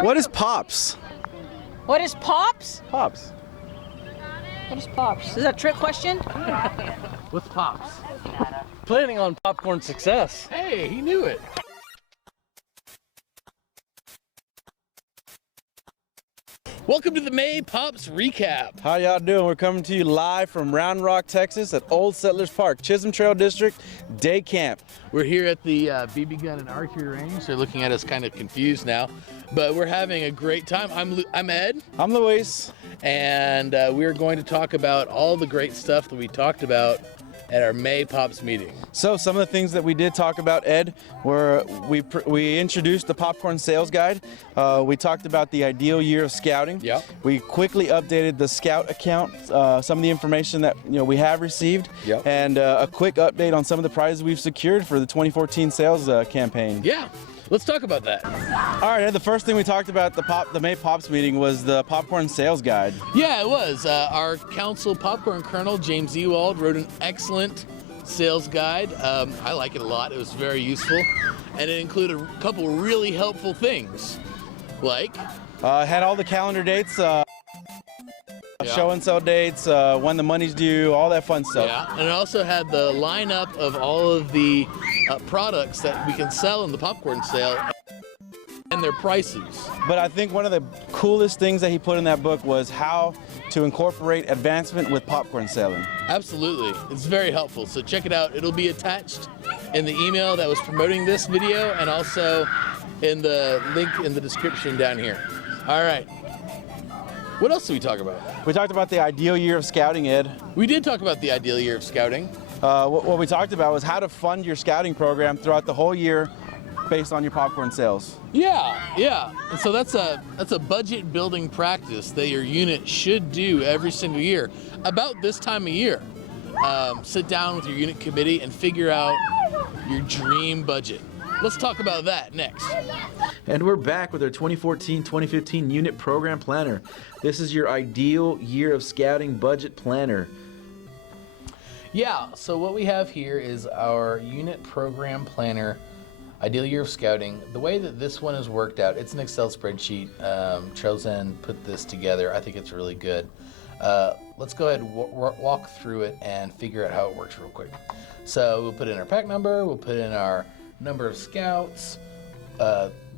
What is P.O.P.S? What is P.O.P.S? P.O.P.S. What is P.O.P.S? Is that a trick question? What's P.O.P.S? Planning on popcorn success. Hey, he knew it. Welcome to the May P.O.P.S recap. How y'all doing? We're coming to you live from Round Rock, Texas at Old Settlers Park, Chisholm Trail District Day Camp. We're here at the BB gun and archery range. They're looking at us kind of confused now, but we're having a great time. I'm Ed. I'm Luis. And we're going to talk about all the great stuff that we talked about at our May P.O.P.S meeting. So some of the things that we did talk about, Ed, were we introduced the popcorn sales guide. We talked about the ideal year of scouting. Yep. We quickly updated the scout account, some of the information that we have received, Yep. and a quick update on some of the prizes we've secured for the 2014 sales campaign. Yeah, let's talk about that. All right, Ed, the first thing we talked about at the May P.O.P.S meeting was the popcorn sales guide. Yeah, it was. Our council popcorn colonel, James Ewald, wrote an excellent sales guide. I like it a lot. It was very useful. And it included a couple really helpful things. Like? Had all the calendar dates, show and sell dates, when the money's due, all that fun stuff. Yeah, and it also had the lineup of all of the products that we can sell in the popcorn sale and their prices. But I think one of the coolest things that he put in that book was how to incorporate advancement with popcorn selling. Absolutely. It's very helpful. So check it out. It'll be attached in the email that was promoting this video and also in the link in the description down here. All right. What else did we talk about? We talked about the ideal year of scouting, Ed. We did talk about the ideal year of scouting. What we talked about was how to fund your scouting program throughout the whole year based on your popcorn sales. Yeah. And so that's a budget building practice that your unit should do every single year. About this time of year, sit down with your unit committee and figure out your dream budget. Let's talk about that next. And we're back with our 2014-2015 unit program planner. This is your ideal year of scouting budget planner. Yeah, so what we have here is our unit program planner, ideal year of scouting. The way that this one is worked out, it's an Excel spreadsheet. Trozen put this together. I think it's really good. Let's go ahead and walk through it and figure out how it works real quick. So we'll put in our pack number, we'll put in our number of scouts.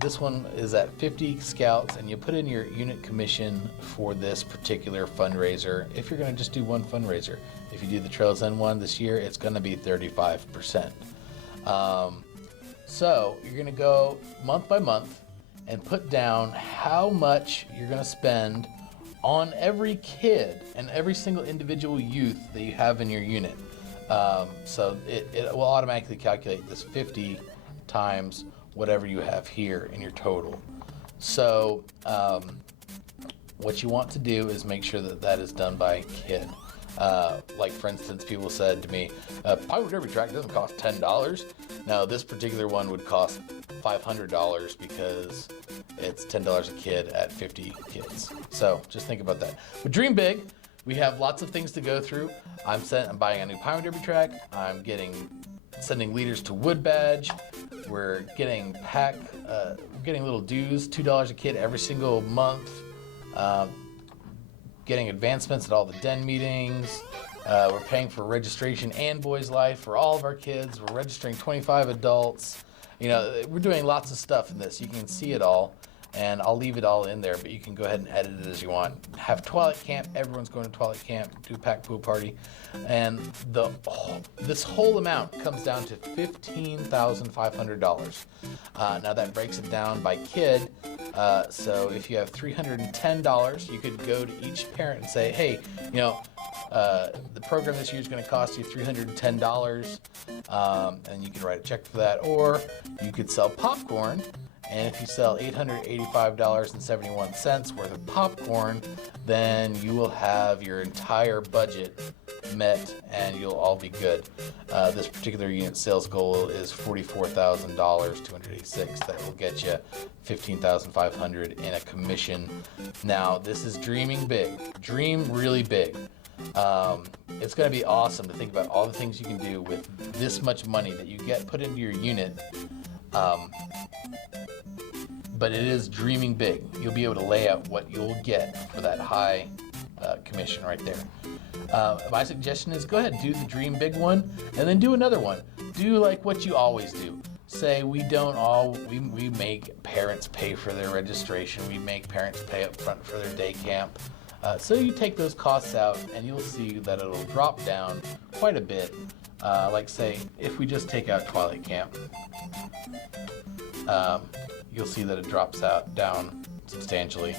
This one is at 50 scouts, and you put in your unit commission for this particular fundraiser if you're going to just do one fundraiser. If you do the Trails End one this year, it's going to be 35%. So you're going to go month by month and put down how much you're going to spend on every kid and every single individual youth that you have in your unit. So it will automatically calculate this 50 times whatever you have here in your total. So what you want to do is make sure that that is done by kid. Like for instance, people said to me, Pirate Derby track doesn't cost $10. Now this particular one would cost $500 because it's $10 a kid at 50 kids. So just think about that. But dream big. We have lots of things to go through. I'm buying a new Pirate Derby track. I'm sending leaders to Wood Badge. We're getting little dues, $2 a kid every single month. Getting advancements at all the den meetings. We're paying for registration and Boys Life for all of our kids. We're registering 25 adults. We're doing lots of stuff in this. You can see it all, and I'll leave it all in there, but you can go ahead and edit it as you want. Have Twilight Camp. Everyone's going to Twilight Camp. Do a pack pool party. And this whole amount comes down to $15,500. Now that breaks it down by kid. So if you have $310, you could go to each parent and say, hey, the program this year is going to cost you $310, and you can write a check for that. Or you could sell popcorn, and if you sell $885.71 worth of popcorn, then you will have your entire budget met and you'll all be good. This particular unit sales goal is $44,286. That will get you $15,500 in a commission. Now, this is dreaming big. Dream really big. It's going to be awesome to think about all the things you can do with this much money that you get put into your unit. but it is dreaming big. You'll be able to lay out what you'll get for that high commission right there. My suggestion is go ahead, do the dream big one, and then do another one. Do like what you always do. Say we make parents pay for their registration. We make parents pay up front for their day camp. So you take those costs out and you'll see that it'll drop down quite a bit. Like say, if we just take out Twilight Camp, you'll see that it drops down substantially.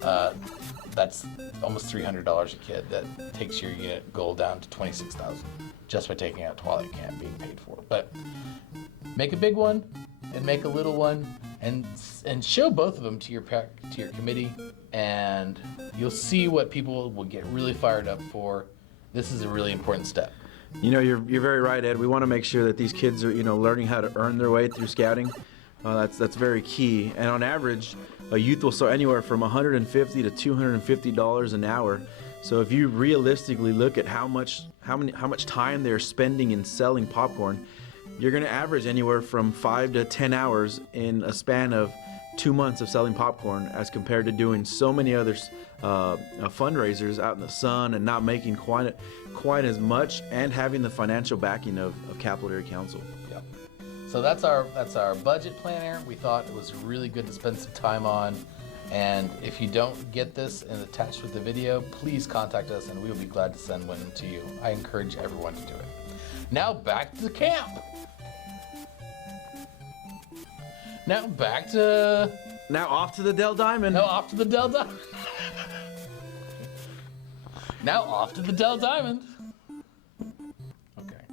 That's almost $300 a kid. That takes your unit goal down to $26,000 just by taking out Twilight Camp being paid for. But make a big one and make a little one, and show both of them to your committee, and you'll see what people will get really fired up for. This is a really important step. You know, you're very right, Ed. We want to make sure that these kids are, learning how to earn their way through scouting. That's very key. And on average, a youth will start anywhere from $150 to $250 an hour. So if you realistically look at how much time they're spending in selling popcorn, you're going to average anywhere from 5 to 10 hours in a span of 2 months of selling popcorn, as compared to doing so many other fundraisers out in the sun and not making quite as much, and having the financial backing of Capital Area Council. Yep. So that's our budget planner. We thought it was really good to spend some time on. And if you don't get this and attached with the video, please contact us and we will be glad to send one to you. I encourage everyone to do it. Now back to the camp. Now off to the Dell Diamond. Now off to the Dell Diamond. Now off to the Dell Diamond. Okay.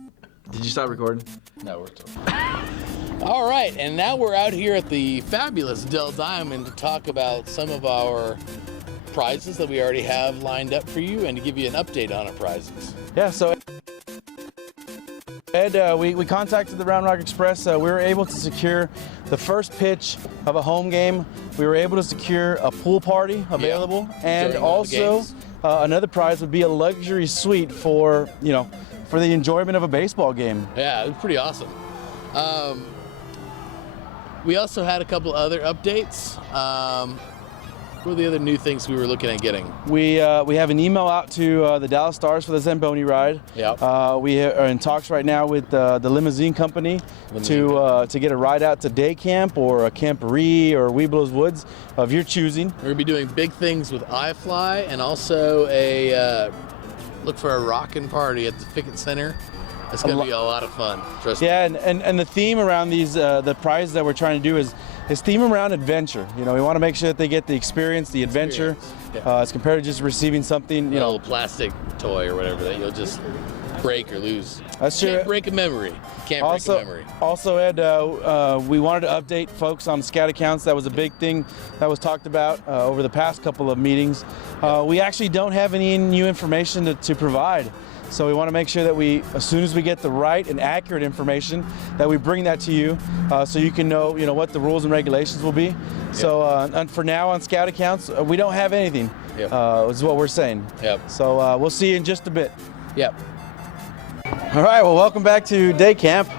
Did you stop recording? No, we're still. All right, and now we're out here at the fabulous Dell Diamond to talk about some of our prizes that we already have lined up for you, and to give you an update on our prizes. Yeah, so Ed, we contacted the Round Rock Express. We were able to secure the first pitch of a home game. We were able to secure a pool party available, and during all the also games. Another prize would be a luxury suite for for the enjoyment of a baseball game. Yeah, it was pretty awesome. We also had a couple other updates. What were the other new things we were looking at getting? We have an email out to the Dallas Stars for the Zamboni ride. Yep. We are in talks right now with the limousine company to get a ride out to day camp or a camporee or Weeblos Woods of your choosing. We're gonna be doing big things with iFly, and also look for a rockin' party at the Fickett Center. It's gonna be a lot of fun. Trust me. Yeah, and the theme around these the prizes that we're trying to do is theme around adventure. We want to make sure that they get the experience, the adventure, Yeah. as compared to just receiving something, A little plastic toy or whatever that you'll just break or lose. That's You true. can't break a memory. Can't break a memory. Also, Ed, we wanted to update folks on scout accounts. That was a big thing that was talked about over the past couple of meetings. We actually don't have any new information to provide. So we want to make sure that as soon as we get the right and accurate information, that we bring that to you, so you can know, what the rules and regulations will be. Yep. So, and for now on scout accounts, we don't have anything. Yep. Is what we're saying. Yep. So we'll see you in just a bit. Yep. All right. Well, welcome back to day camp.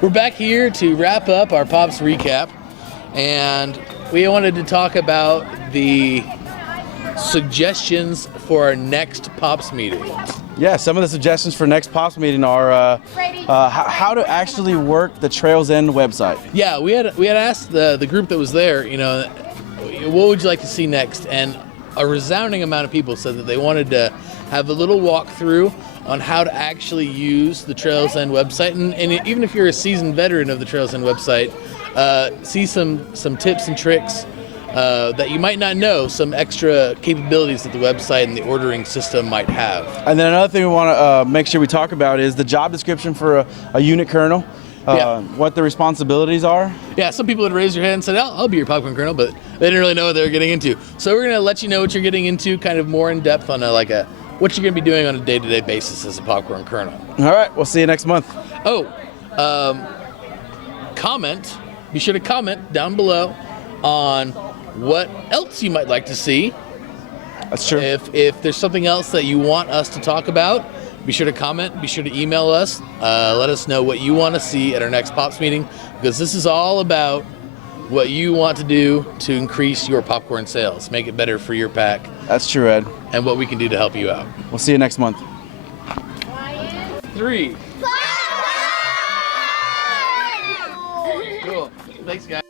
We're back here to wrap up our Pops recap, and we wanted to talk about the suggestions for our next Pops meeting. Yeah, some of the suggestions for next Pops meeting are how to actually work the Trails End website. Yeah, we had asked the group that was there, what would you like to see next? And a resounding amount of people said that they wanted to have a little walkthrough on how to actually use the Trails End website. And even if you're a seasoned veteran of the Trails End website, see some tips and tricks that you might not know, some extra capabilities that the website and the ordering system might have. And then another thing we want to make sure we talk about is the job description for a unit colonel, what the responsibilities are. Yeah, some people would raise their hand and said, I'll be your popcorn colonel, but they didn't really know what they were getting into. So we're going to let you know what you're getting into, kind of more in depth on what you're going to be doing on a day-to-day basis as a popcorn colonel. All right, we'll see you next month. Comment. Be sure to comment down below on what else you might like to see. That's true. If there's something else that you want us to talk about, be sure to comment. Be sure to email us. Let us know what you want to see at our next Pops meeting, because this is all about what you want to do to increase your popcorn sales, make it better for your pack, That's true, Ed. and what we can do to help you out. We'll see you next month. 3. Cool. Thanks, guys.